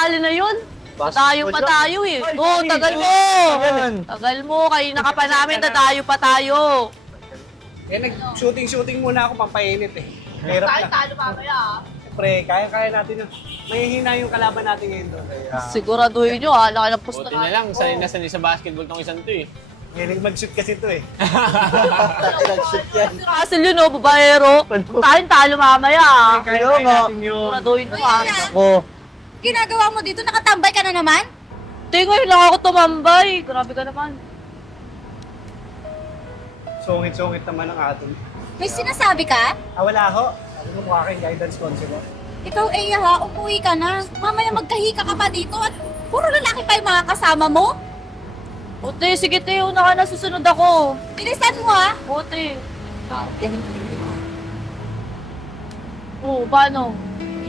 sumali na yun. Tayo pa tayo eh. Oo, tagal mo. Tagal mo, kanina ka pa namin, tatayo pa tayo. Eh, nag-shooting muna ako, pampainit eh. Hirap na. Talo mamaya ah. Siyempre, kaya natin yun. Mahihina yung kalaban natin ngayon doon. Siguraduhin nyo ha, laki ng pusta. Buti na lang, sanay na sanay sa basketball tong isang to eh. Hilig mag-shoot kasi ito eh. Nag-shoot yan. Russell yun oh, babaero. Talo mamaya ah. Kaya natin yun. Siguraduhin mo ha. Ako, Ginagawa mo dito? Nakatambay ka na naman? Tingay lang ako tumambay. Grabe ka naman. Sungit-sungit naman ang atin. May sinasabi ka? Wala ho. Sabi mo mukha kayong guidance counselor. Ikaw, Eya ha, umuwi ka na. Mamaya magkahika ka pa dito at puro lalaki pa yung mga kasama mo. Ote, sige te, una ka na, susunod ako. Bilisan mo ha. Ote. Oo, paano?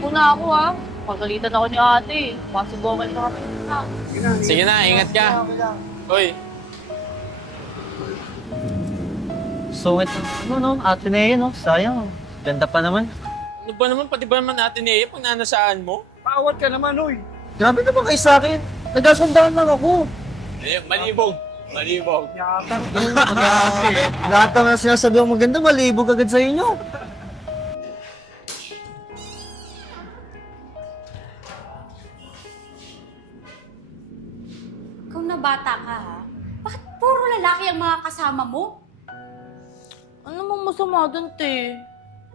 Una ako ha. Pagalitan ako ni ate. Masubukan na kami. Sige na, ingat ka. Uy, sungit. No, ate na yun, no? Sayang. Ganda pa naman. ano ba naman, pati ba naman natin eh, pag nanasaan mo? Paawat ka naman, uy. Grabe naman kayo sa akin. Nagkasundaan lang ako. Eh, malibog. Malibog. Yakang. Lahat ng sinasabi ang maganda, malibog agad sa inyo. Kung nabata ka ha, bakit puro lalaki ang mga kasama mo? Ano mong masama dun, te?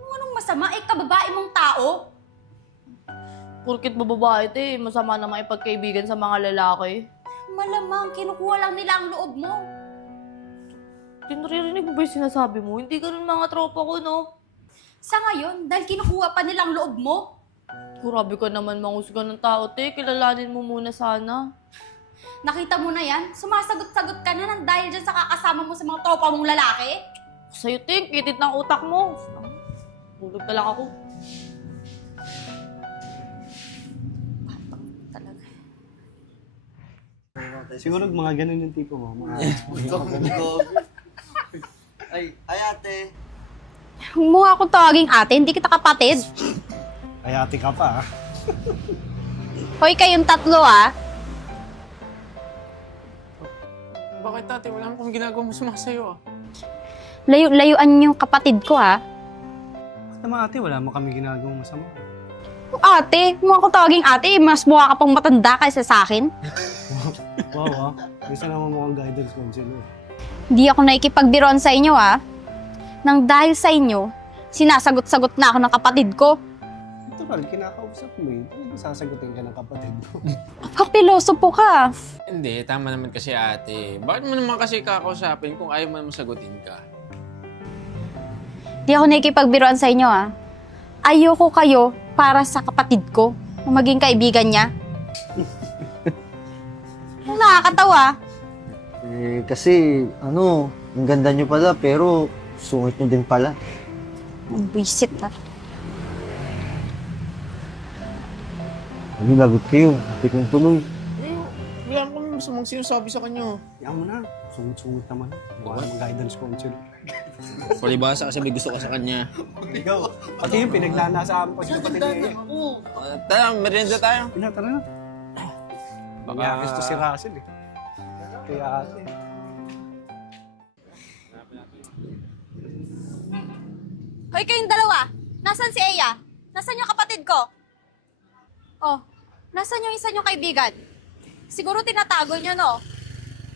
Anong masama? Eh, kababae mong tao? Porkit bababae, te, masama na makipagkaibigan sa mga lalaki. Malamang, kinukuha lang nila ang loob mo. Tinaririnig mo ba yung sinasabi mo? Hindi ganun mga tropa ko, no? Sa ngayon, dahil kinukuha pa nila ang loob mo, Grabe ka naman manghusga ng tao, te. Kilalanin mo muna sana. nakita mo na yan, sumasagot-sagot ka na nang dahil dyan sa kakasama mo sa mga tropa mong lalaki. Sa'yo, te, kitit ng utak mo. Tulog na lang ako. Talaga. Siguro mga ganun yung tipo mo. Mga... Ay ate. Huwag mo nga akong tawaging ate, hindi kita kapatid. Ay, ate ka pa, ah. Hoy, kayong tatlo ah. Bakit tate, wala akong ginagawa mo sumasayo ah. Layo-layuan yung kapatid ko ah. Basta mga ate, wala mo kami ginagawang masama. Ate, huwag mo akong tawaging ate, mas mukha ka pang matanda kaysa sa akin. Wow, ah. Isa naman mukhang guidance counselor. Hindi ako nakikipagbiroan sa inyo ah. Nang dahil sa inyo, sinasagot-sagot na ako ng kapatid ko. Ito pala, kinakausap mo eh. Talagang sasagutin ka ng kapatid mo. Kapiloso po ka. Hindi, tama naman kasi ate. Bakit mo naman kasi kakausapin kung ayaw mo naman sagutin ka? Di ako nakikipagbiroan sa inyo ah. Ayoko kayo para sa kapatid ko na maging kaibigan niya. Nakakatawa. Eh, kasi, ang ganda nyo pala, pero sungit nyo din pala. Ang buisit na. Ano, lagot kayo. Hindi kong tuloy. Eh, wala akong masamang sinasabi sa kanya. Yan mo na. Sungut-sungut naman. Mukha namang guidance counselor. Palibasa kasi may gusto ka sa kanya. Ikaw, pati yung pinaglanasaan mo pag kapatid niya. Tara, merienda tayo. Tara na. Baka- Baka... to si Russell eh. Kaya ate. Hoy, kayong dalawa! Nasaan si Eya? Nasaan yung kapatid ko? Oh, nasaan yung isa niyong kaibigan? Siguro tinatago niyo, no?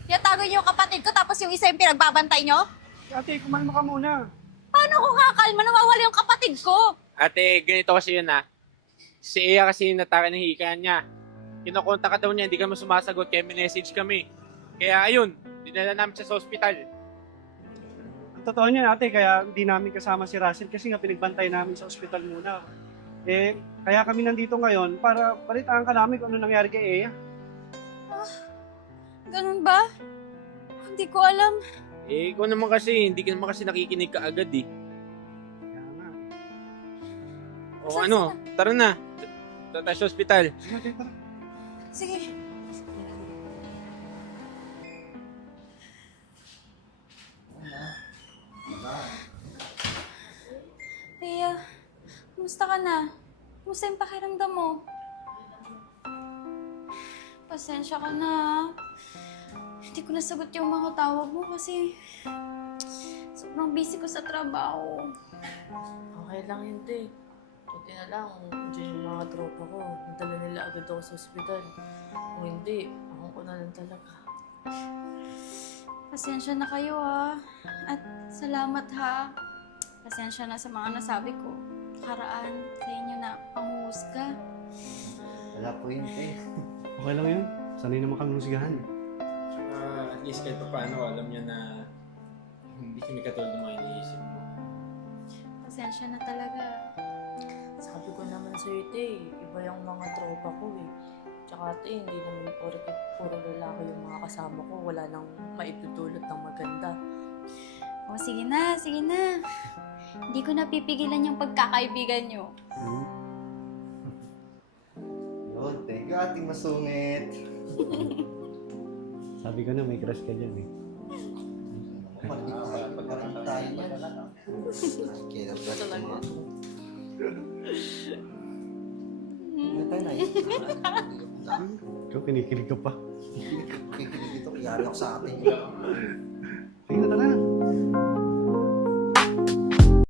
Tinatago niyo yung kapatid ko tapos yung isa yung pinagbabantay niyo? Ate, kumalma ka muna. Paano ko kakalma? Nawawala yung kapatid ko! Ate, ganito kasi yun ah. Si Iya kasi nataka ng hika niya. Kinakonta ka daw niya, hindi ka mo sumasagot, kaya minessage kami. Kaya ayun, dinala namin siya sa ospital. Ang totoo niya ate, kaya hindi namin kasama si Russell kasi nga pinagbantay namin sa ospital muna. Eh, kaya kami nandito ngayon para balitaan ka namin kung ano nangyari kay Eya. Ganun ba? Hindi ko alam. Eh, ikaw naman kasi, hindi ka naman kasi nakikinig ka agad eh. Kaya nga. O ano, tara na. Tara tayo sa ospital. Sige, ate, tara. Sige. Eya, kumusta ka na? Kumusta yung pakiramdam mo? Pasensya ka na. Hindi ko nasagot yung mga tawag mo kasi sobrang busy ko sa trabaho. Okay lang yun, te. Buti na lang, dyan yung mga tropa ko. Nadala nila agad ako sa ospital. Kung hindi, ako ko na lang talaga. Pasensya na kayo ha. At salamat ha. Pasensya na sa mga nasabi ko. Karaan sa inyo na panghuhusga. Wala po yun, te. Okay lang yun. Sanay naman kami musigahan. At least kahit pa paano, alam niya na hindi kami katulad ng mga iniisip mo. Pasensya na talaga. Sabi ko naman sa'yo, te, iba yung mga tropa ko eh. Tsaka te, hindi naman puro lalaki yung mga kasama ko. Wala nang maitutulot ng maganda. O sige na, sige na. Hindi ko napipigilan yung pagkakaibigan nyo. Yun, thank you, ating masungit. Sabi ko na may crush ka dyan eh. Pagkakaroon tayo yan. Kaya talaga. Ano tayo na Ikaw, kinikilig ka pa. Kikilig ito, kiyari ako sa atin. Sige na, tara na.